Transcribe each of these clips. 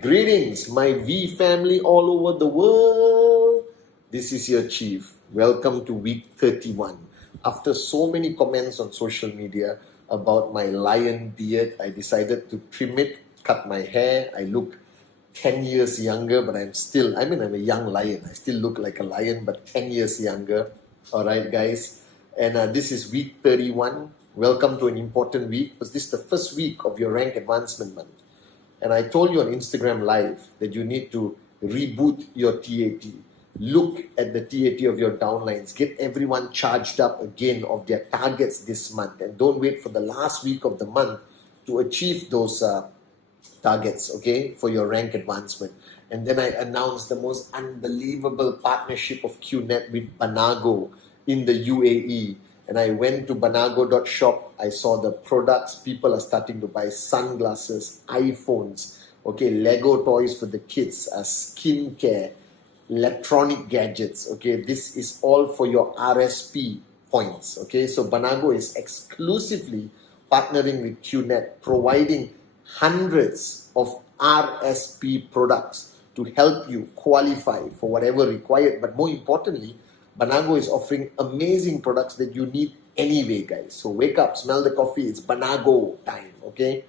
Greetings, my V family all over the world. This is your chief. Welcome to week 31. After so many comments on social media about my lion beard, I decided to trim it, cut my hair. I look 10 years younger, but I'm a young lion. I still look like a lion, but 10 years younger. All right, guys. And this is week 31. Welcome to an important week, because this is the first week of your rank advancement month. And I told you on Instagram Live that you need to reboot your TAT. Look at the TAT of your downlines. Get everyone charged up again of their targets this month. And don't wait for the last week of the month to achieve those targets, okay, for your rank advancement. And then I announced the most unbelievable partnership of QNet with Banago in the UAE. And I went to banago.shop. I saw the products. People are starting to buy sunglasses, iPhones, okay, Lego toys for the kids, skincare, electronic gadgets. Okay, this is all for your RSP points. Okay, so Banago is exclusively partnering with QNet, providing hundreds of RSP products to help you qualify for whatever required. But more importantly, Banago is offering amazing products that you need anyway, guys. So wake up, smell the coffee. It's Banago time, okay?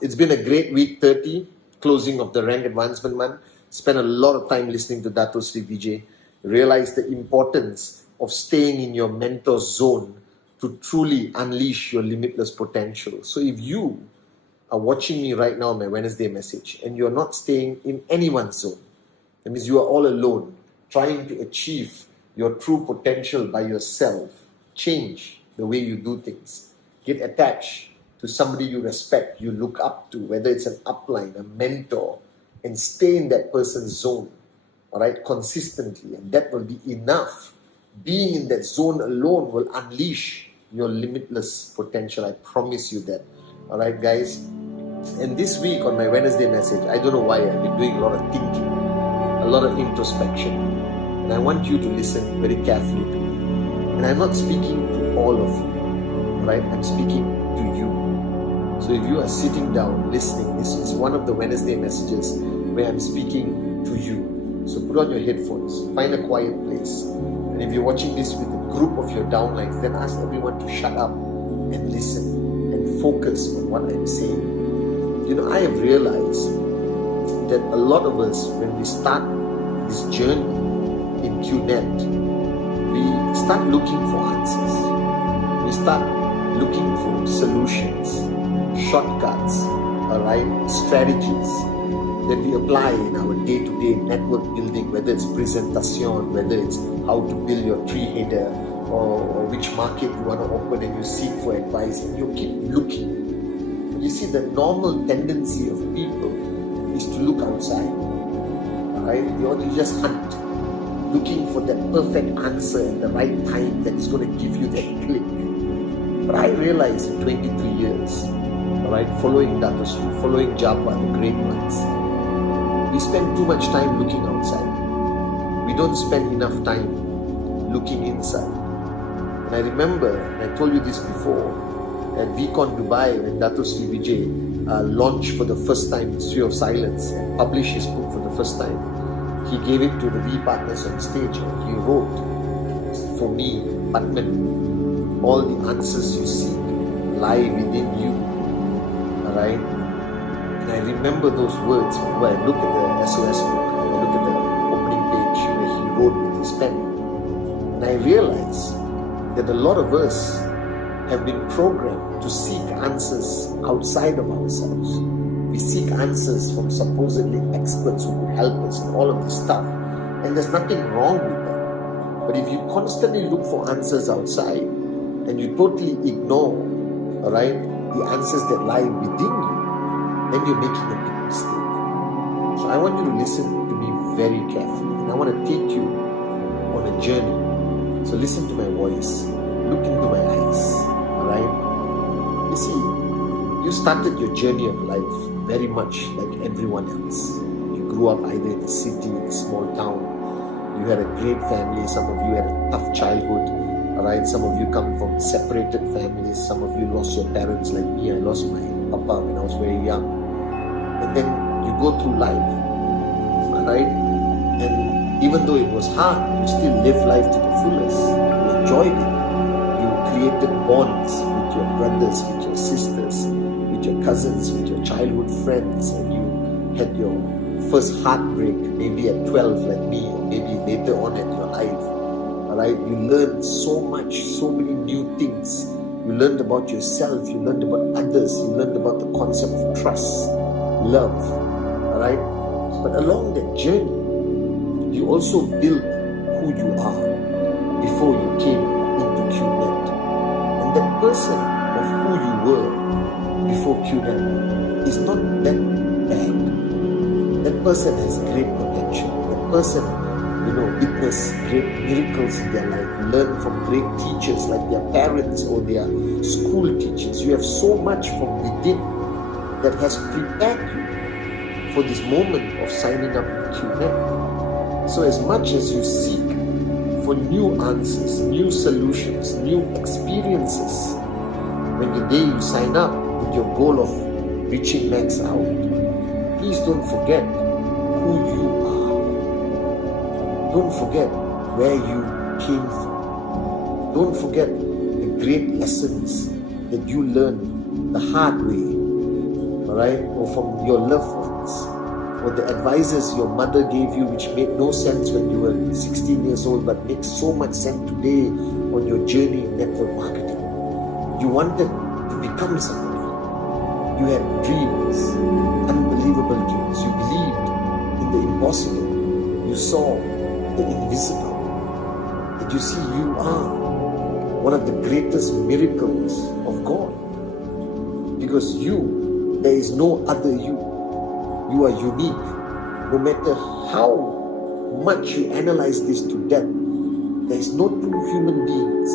It's been a great week 30, closing of the rank advancement month. Spent a lot of time listening to Dato Sri Vijay. Realize the importance of staying in your mentor zone to truly unleash your limitless potential. So if you are watching me right now on my Wednesday message and you're not staying in anyone's zone, that means you are all alone, trying to achieve your true potential by yourself. Change the way you do things. Get attached to somebody you respect, you look up to, whether it's an upline, a mentor, and stay in that person's zone, all right, consistently. And that will be enough. Being in that zone alone will unleash your limitless potential. I promise you that. All right, guys. And this week on my Wednesday message, I don't know why, I've been doing a lot of thinking, a lot of introspection. And I want you to listen very carefully to me. And I'm not speaking to all of you, right? I'm speaking to you. So if you are sitting down listening, this is one of the Wednesday messages where I'm speaking to you. So put on your headphones, find a quiet place. And if you're watching this with a group of your downlines, then ask everyone to shut up and listen and focus on what I'm saying. You know, I have realized that a lot of us, when we start this journey in QNet, we start looking for answers. We start looking for solutions, shortcuts, alright, strategies that we apply in our day-to-day network building, whether it's presentation, whether it's how to build your tree header, or which market you want to open, and you seek for advice and you keep looking. You see, the normal tendency of people is to look outside. Alright, you ought to just hunt, looking for that perfect answer at the right time that is going to give you that click. But I realized in 23 years, alright, following Dato Sri, following Japa, the great ones, we spend too much time looking outside. We don't spend enough time looking inside. And I remember, and I told you this before, at VCon Dubai, when Dato Sri Vijay launched for the first time History of Silence and published his book for the first time, he gave it to the V partners on stage and he wrote, "For me, Pathman, all the answers you seek lie within you." Alright? And I remember those words when I look at the SOS book, I look at the opening page where he wrote with his pen. And I realize that a lot of us have been programmed to seek answers outside of ourselves. We seek answers from supposedly experts who will help us and all of this stuff. And there's nothing wrong with that. But if you constantly look for answers outside, and you totally ignore, alright, the answers that lie within you, then you're making a big mistake. So I want you to listen to me very carefully, and I want to take you on a journey. So listen to my voice, look into my eyes, alright? You see, you started your journey of life very much like everyone else. You grew up either in a city, in a small town. You had a great family. Some of you had a tough childhood. Alright, some of you come from separated families. Some of you lost your parents like me. I lost my papa when I was very young. And then you go through life. Alright, and even though it was hard, you still lived life to the fullest. You enjoyed it. You created bonds with your brothers, with your sisters, with your cousins, with your childhood friends, and you had your first heartbreak maybe at 12 like me, or maybe later on in your life. Alright, you learned so much, so many new things. You learned about yourself, you learned about others, you learned about the concept of trust, love. Alright, but along that journey, you also built who you are before you came into QNet. And that person of who you were before QNet is not that bad. That person has great potential. That person, witnessed great miracles in their life, learned from great teachers like their parents or their school teachers. You have so much from within that has prepared you for this moment of signing up to QNet. So as much as you seek for new answers, new solutions, new experiences, when the day you sign up with your goal of reaching max out, please don't forget who you are. Don't forget where you came from. Don't forget the great lessons that you learned the hard way, alright, or from your loved ones, or the advices your mother gave you which made no sense when you were 16 years old but makes so much sense today on your journey in network marketing. You wanted to become somebody. You had dreams, unbelievable dreams. You believed in the impossible. You saw the invisible. That you see, you are one of the greatest miracles of God. Because there is no other you. You are unique. No matter how much you analyze this to depth, there is no two human beings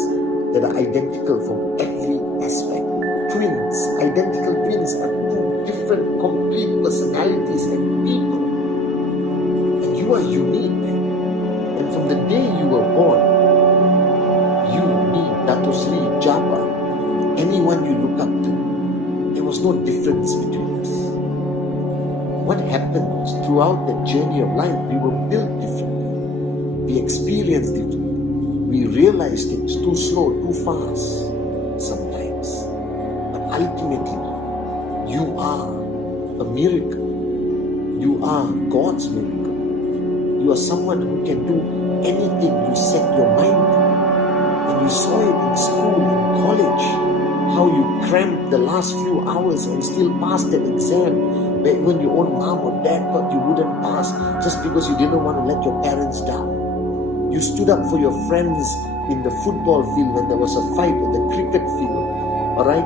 that are identical from every aspect. Twins, identical twins are two different, complete personalities and people. And you are unique. And from the day you were born, you, me, Dato Sri, Japa, anyone you look up to, there was no difference between us. What happened was throughout the journey of life, we were built differently. We experienced differently. We realized things too slow, too fast sometimes. But ultimately, you are a miracle. You are God's miracle. You are someone who can do anything you set your mind to. And you saw it in school, in college, how you crammed the last few hours and still passed that exam when your own mom or dad thought you wouldn't pass just because you didn't want to let your parents down. You stood up for your friends in the football field when there was a fight in the cricket field. Alright?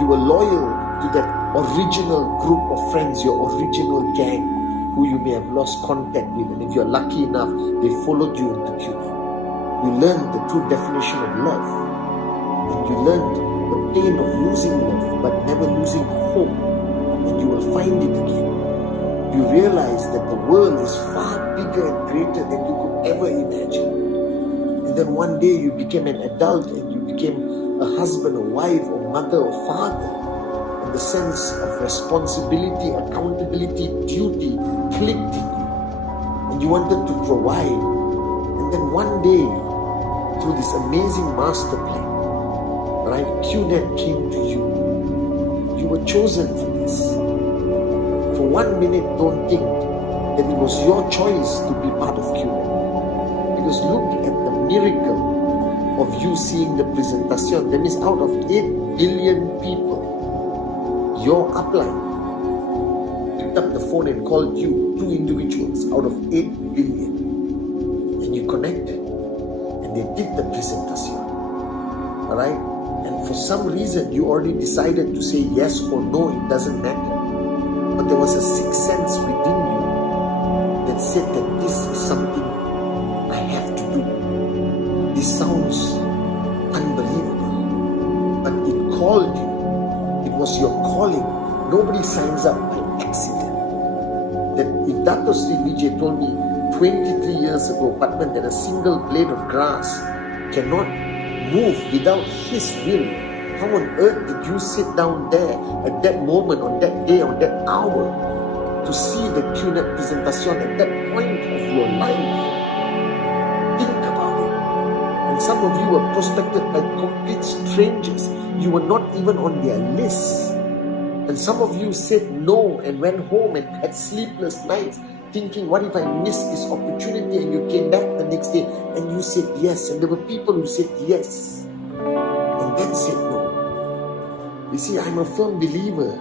You were loyal to that original group of friends, your original gang, who you may have lost contact with. And if you're lucky enough, they followed you into QNet. You learned the true definition of love. And you learned the pain of losing love, but never losing hope. And you will find it again. You realize that the world is far bigger and greater than you could ever imagine. And then one day you became an adult and you became a husband, a wife, or mother, or father. And the sense of responsibility, accountability, duty clicked in you. And you wanted to provide. And then one day, through this amazing master plan, right, QNet came to you. You were chosen for this. For 1 minute, don't think that it was your choice to be part of QNet. Because look at the miracle of you seeing the presentation. That means out of 8 billion people, your upline picked up the phone and called you, 2 individuals out of 8 billion. And you connected. And they did the presentation. Alright? And for some reason, you already decided to say yes or no, it doesn't matter. But there was a sixth sense within you that said that this is something I have to do. This sounds unbelievable, but it called you. It was your calling. Nobody signs up by accident. That if Dato Sri Vijay told me 23 years ago, Pathman, that a single blade of grass cannot move without his will, how on earth did you sit down there at that moment, on that day, on that hour, to see the QNET presentation at that point of your life? Think about it. And some of you were prospected by complete strangers. You were not even on their list. And some of you said no and went home and had sleepless nights thinking, what if I miss this opportunity? And you came back the next day and you said yes. And there were people who said yes and then said no. You see, I'm a firm believer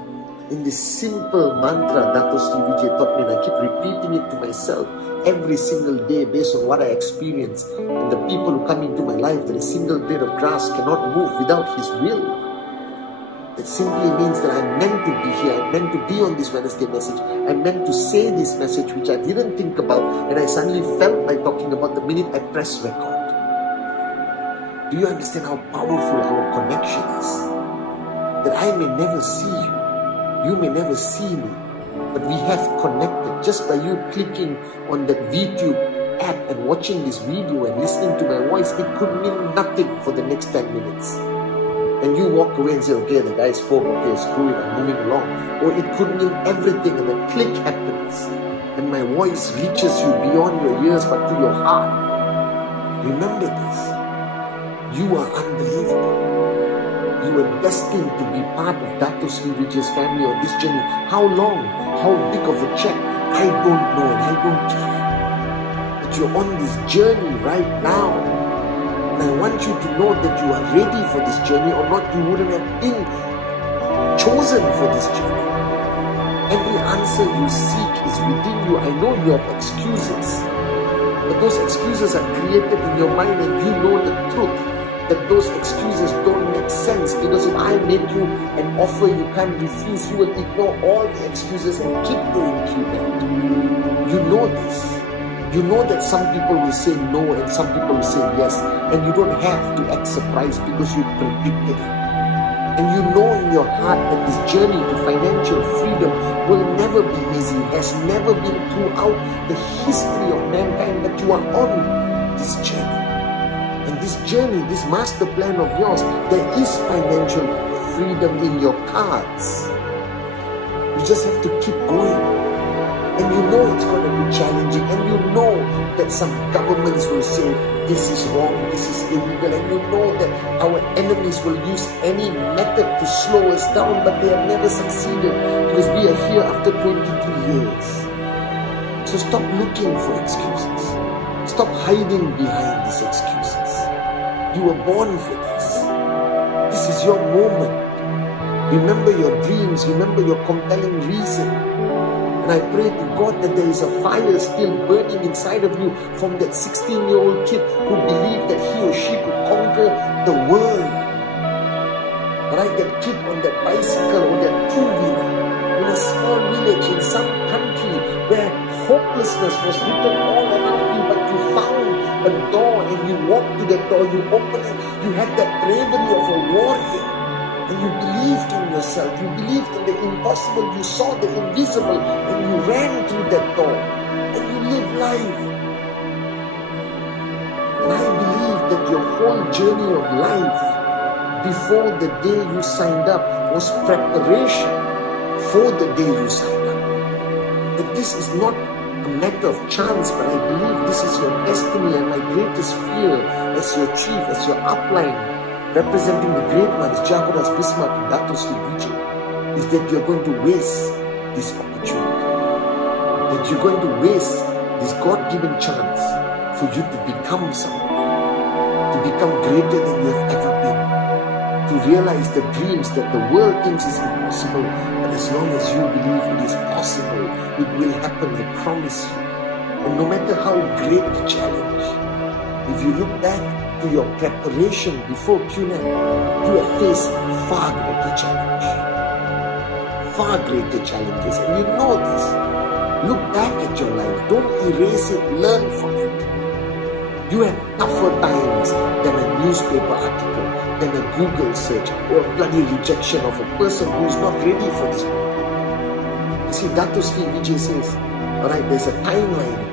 in this simple mantra Dato Sri Vijay taught me, and I keep repeating it to myself every single day based on what I experience and the people who come into my life, that a single blade of grass cannot move without his will. It simply means that I'm meant to be here. I'm meant to be on this Wednesday message. I'm meant to say this message which I didn't think about, and I suddenly felt like talking about the minute I press record. Do you understand how powerful our connection is? That I may never see you, you may never see me, but we have connected just by you clicking on that VTube app and watching this video and listening to my voice. It could mean nothing for the next 10 minutes. And you walk away and say, okay, the guy spoke, okay, screw it, I'm moving along. Or it could mean everything, and a click happens. And my voice reaches you beyond your ears but to your heart. Remember this. You are unbelievable. You are destined to be part of Dato Sri Vijay's family on this journey. How long? How big of a check? I don't know and I don't care. But you're on this journey right now. And I want you to know that you are ready for this journey, or not, you wouldn't have been chosen for this journey. Every answer you seek is within you. I know you have excuses, but those excuses are created in your mind, and you know the truth that those excuses don't make sense. Because if I make you an offer you can't refuse, you will ignore all the excuses and keep doing QNET. You know this. You know that some people will say no and some people will say yes, and you don't have to act surprised because you predicted it. And you know in your heart that this journey to financial freedom will never be easy. It has never been throughout the history of mankind, but you are on this journey. And this journey, this master plan of yours, there is financial freedom in your cards. You just have to keep going. And you know it's going to be challenging, and you know that some governments will say this is wrong, this is illegal, and you know that our enemies will use any method to slow us down, but they have never succeeded because we are here after 23 years. So stop looking for excuses. Stop hiding behind these excuses. You were born for this. This is your moment. Remember your dreams, remember your compelling reason. And I pray to God that there is a fire still burning inside of you from that 16-year-old kid who believed that he or she could conquer the world. Right? That kid on that bicycle or that two-wheeler in a small village in some country where hopelessness was written all around you, but you found a door and you walked to that door, you opened it, you had that bravery of a warrior. And you believed in yourself, you believed in the impossible, you saw the invisible, and you ran through that door, and you lived life. And I believe that your whole journey of life, before the day you signed up, was preparation for the day you signed up. That this is not a matter of chance, but I believe this is your destiny, and my greatest fear as your chief, as your upline, representing the great ones, Jaguars, Bismarck, and Dato Sri Vijay, is that you're going to waste this opportunity. That you're going to waste this God-given chance for you to become somebody, to become greater than you have ever been, to realize the dreams that the world thinks is impossible, but as long as you believe it is possible, it will happen, I promise you. And no matter how great the challenge, if you look back, to your preparation before QNET, you have faced far greater challenge. Far greater challenges. And you know this. Look back at your life. Don't erase it. Learn from it. You had tougher times than a newspaper article, than a Google search, or a bloody rejection of a person who is not ready for this moment. You see, Dato Sri Vijay says, alright, there's a timeline.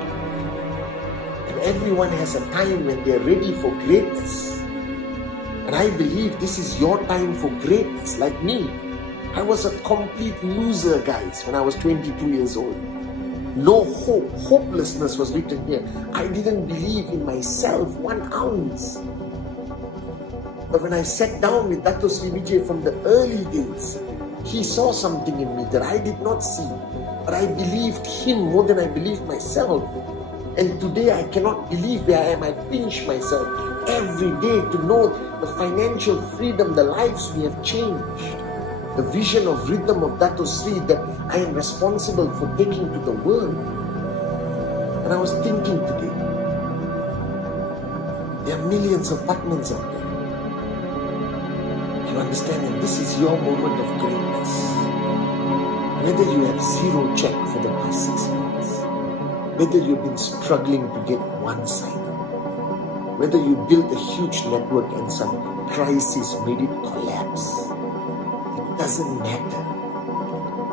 And everyone has a time when they're ready for greatness. And I believe this is your time for greatness. Like me, I was a complete loser, guys, when I was 22 years old. No hope, hopelessness was written here. I didn't believe in myself 1 ounce. But when I sat down with Dato Sri Vijay from the early days, he saw something in me that I did not see. But I believed him more than I believed myself. And today I cannot believe where I am. I pinch myself every day to know the financial freedom, the lives we have changed. The vision of rhythm of Dato Sri that I am responsible for taking to the world. And I was thinking today, there are millions of Pathmans out there. You understand? And this is your moment of greatness. Whether you have zero check for the past 6 months, whether you've been struggling to get one sign-up, whether you built a huge network and some crisis made it collapse, doesn't matter.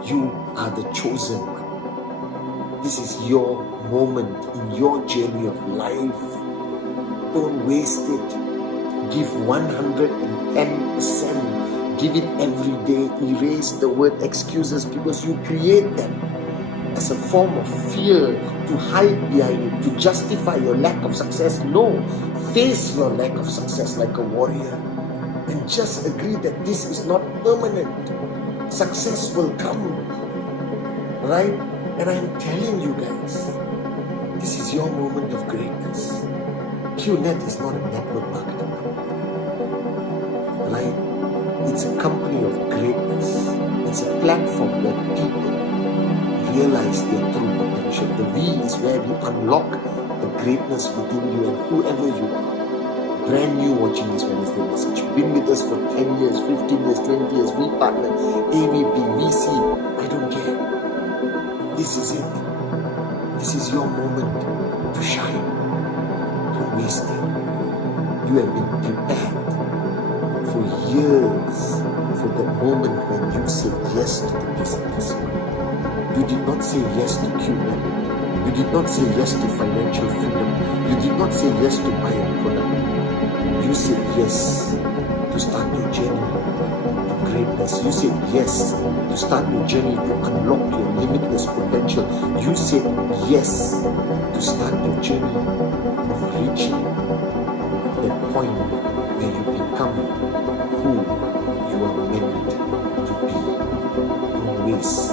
You are the chosen one. This is your moment in your journey of life. Don't waste it. Give 110%. Give it every day. Erase the word excuses because you create them as a form of fear to hide behind it, to justify your lack of success. No, face your lack of success like a warrior. And just agree that this is not permanent. Success will come, right? And I'm telling you guys, this is your moment of greatness. QNet is not a network marketing company, right? It's a company of greatness. It's a platform where people realize their true potential. The V is where we unlock the greatness within you and whoever you are. Brand new watching this Wednesday message. Been with us for 10 years, 15 years, 20 years. We partner, AVP, VC. I don't care. This is it. This is your moment to shine. Don't waste it. You have been prepared for years for the moment when you said yes to the business. You did not say yes to QM. You did not say yes to financial freedom. You did not say yes to buy a product. You said yes to start your journey to greatness. You said yes to start your journey to unlock your limitless potential. You said yes to start your journey of reaching the point where you become who you are meant to be. Don't waste